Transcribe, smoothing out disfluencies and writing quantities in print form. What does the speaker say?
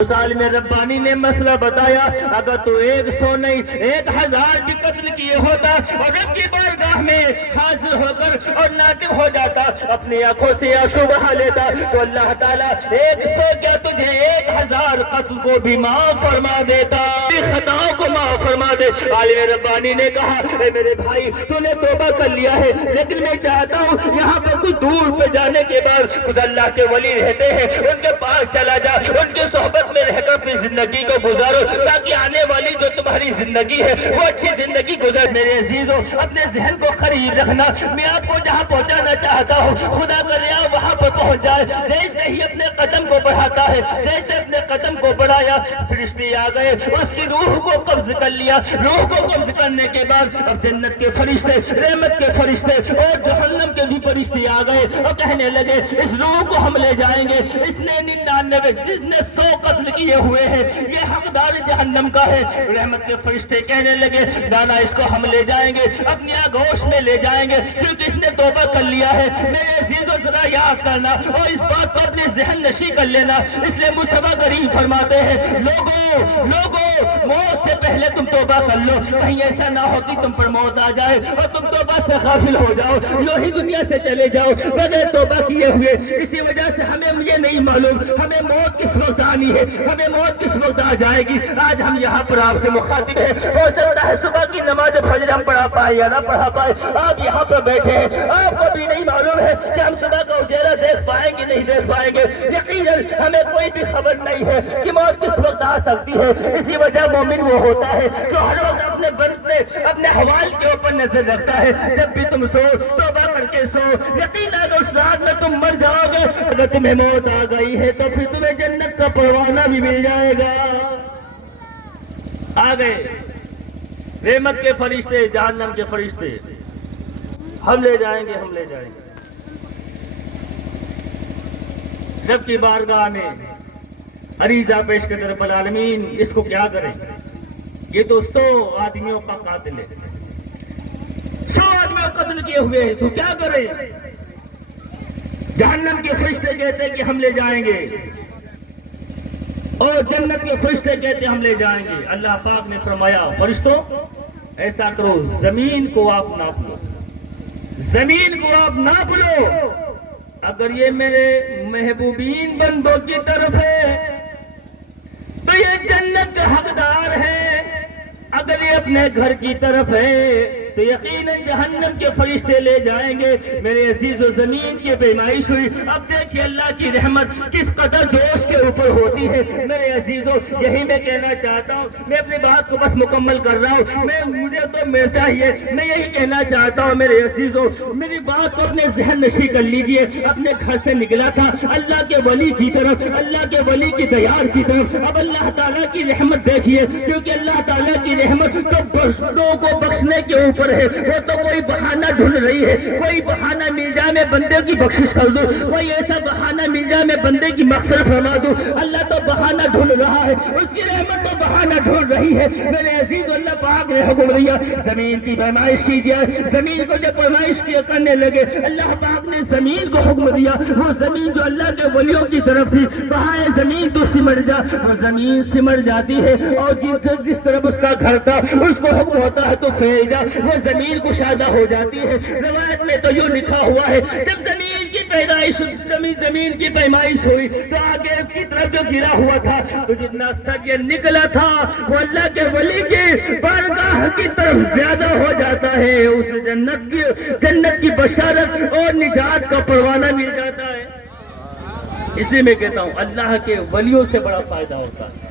عالم ربانی نے مسئلہ بتایا، اگر تو 100 نہیں 1000 بھی قتل کیے ہوتا اور رب کی بارگاہ میں حاضر ہو کر اور ناطق ہو جاتا، اپنی آنکھوں سے آنسو بہا لیتا، تو اللہ تعالیٰ 100 کیا تجھے 1000 قتل کو بھی معاف فرما دیتا، خطاؤں کو معاف فرما دے۔ عالم ربانی نے کہا، اے میرے بھائی تو نے توبہ کر لیا ہے، لیکن میں چاہتا ہوں یہاں پر کچھ دور پہ جانے کے بعد کچھ اللہ کے ولی رہتے ہیں، ان کے پاس چلا جا، ان کی صحبت میں رہ کر اپنی زندگی کو گزارو، تاکہ آنے والی جو تمہاری زندگی ہے وہ اچھی زندگی گزار۔ میرے عزیزوں، اپنے ذہن کو قریب رکھنا، میں آپ کو جہاں پہنچانا چاہتا ہوں خدا کا ریا وہاں پر پہنچ جائے۔ جیسے ہی اپنے قدم کو بڑھاتا ہے، جیسے اپنے قدم کو بڑھایا، فرشتے آ گئے، اس کی روح کو قبض کر لیا۔ روح کو قبض کرنے کے بعد اب جنت کے فرشتے، رحمت کے فرشتے اور جہنم کے بھی فرشتے آ گئے اور کہنے لگے، اس روح کو ہم لے جائیں گے، اس نے 99، جس نے 100 قتل کیے ہوئے ہیں، یہ حقدار جہنم کا ہے۔ رحمت کے فرشتے کہنے لگے، نانا اس کو ہم لے جائیں گے، اپنی آغوش میں لے جائیں گے، کیونکہ اس نے توبہ کر لیا ہے۔ میرے عزیزوں ذرا یاد کرنا اور اس بات کو اپنے ذہن نشی کر لینا، اس لیے مصطفیٰ کریم فرماتے ہیں، لوگوں موت سے پہلے تم توبہ کر لو، کہیں ایسا نہ ہو کہ تم پر موت آ جائے اور تم توبہ سے غافل ہو جاؤ، یوں ہی دنیا سے چلے جاؤ بغیر توبہ کیے ہوئے۔ اسی وجہ سے ہمیں یہ نہیں معلوم ہمیں موت کس وقت آنی ہے، ہمیں موت کس وقت آ جائے گی۔ آج ہم یہاں پر آپ سے مخاطب ہیں، ہو سکتا ہے صبح کی نماز فجر ہم پڑھا پائے یا نہ پڑھا پائے، آپ یہاں پر بیٹھے ہیں، آپ کو بھی نہیں معلوم ہے کہ ہم صبح کا اجیلا دیکھ پائیں گے نہیں دیکھ پائیں گے۔ یقیناً ہمیں کوئی بھی خبر نہیں ہے کہ موت کس وقت آ سکتی ہے۔ اسی وجہ مومن وہ ہوتا ہے جو ہر وقت اپنے برتنے اپنے حوال کے اوپر نظر رکھتا ہے۔ جب بھی تم سو توبہ کر کے سو، یقیناً اس رات میں تم مر جاؤ گے۔ اگر تمہیں موت آ گئی ہے تو پھر تمہیں جنت کا پروانہ بھی مل جائے گا۔ آ گئے رحمت کے فرشتے، جہنم کے فرشتے، ہم لے جائیں گے، ہم لے جائیں گے۔ رب کی بارگاہ میں عریضہ پیش کرتے رب العالمین اس کو کیا کریں، یہ تو 100 آدمیوں کا قاتل ہے، 100 آدمیوں قتل کیے ہوئے ہیں، تو کیا کریں؟ جہنم کے فرشتے کہتے ہیں کہ ہم لے جائیں گے، اور جنت کے فرشتے کہتے ہیں ہم لے جائیں گے۔ اللہ پاک نے فرمایا، فرشتوں ایسا کرو، زمین کو آپ ناپ لو، زمین کو آپ ناپ لو، اگر یہ میرے محبوبین بندوں کی طرف ہے تو یہ جنت کا حقدار ہے، اگر یہ اپنے گھر کی طرف ہے تو یقیناً جہنم کے فرشتے لے جائیں گے۔ میرے عزیز و زمین کی پیمائش ہوئی، اب دیکھیے اللہ کی رحمت کس قدر جوش کے اوپر ہوتی ہے۔ میرے عزیزوں یہی میں کہنا چاہتا ہوں، میں اپنی بات کو بس مکمل کر رہا ہوں، مجھے تو چاہیے، میں یہی کہنا چاہتا ہوں میرے عزیزوں، میری بات کو اپنے ذہن نشی کر لیجئے۔ اپنے گھر سے نکلا تھا اللہ کے ولی کی طرف، اللہ کے ولی کی دیار کی طرف، اب اللہ تعالیٰ کی رحمت دیکھیے، کیونکہ اللہ تعالیٰ کی رحمت تو بندوں کو بخشنے کے اوپر ہے، وہ تو کوئی بہانہ ڈھونڈ رہی ہے، کوئی بہانہ مل جائے میں بندے کی بخشش کر دوں، کوئی ایسا بہانہ مل جائے میں بندے کی مغفرت فرما دوں۔ اللہ تو بہانہ ڈھونڈ رہا ہے، اس کی رحمت تو بہانہ ڈھونڈ رہی ہے۔ میرے عزیز اللہ پاک نے حکم دیا زمین کی پیمائش کیجیے۔ زمین کو جب پیمائش کرنے لگے اللہ پاک نے زمین کو حکم دیا، وہ زمین جو اللہ کے ولیوں کی طرف تھی، وہاں زمین تو سمٹ جا، وہ زمین سمٹ جاتی ہے، اور جس طرف اس کا گھر تھا اس کو حکم ہوتا ہے تو پھیل جا، وہ زمین کشادہ ہو جاتی ہے۔ روایت میں تو یوں لکھا ہوا ہے، جب زمین کی پیدائش زمین کی پیمائش ہوئی تو آگے کی طرف جو گرا ہوا تھا تو جتنا سر یہ نکلا تھا وہ اللہ کے ولی کی بارگاہ کی طرف زیادہ ہو جاتا ہے، اسے جنت کی بشارت اور نجات کا پروانہ مل جاتا ہے۔ اس لیے میں کہتا ہوں اللہ کے ولیوں سے بڑا فائدہ ہوتا ہے۔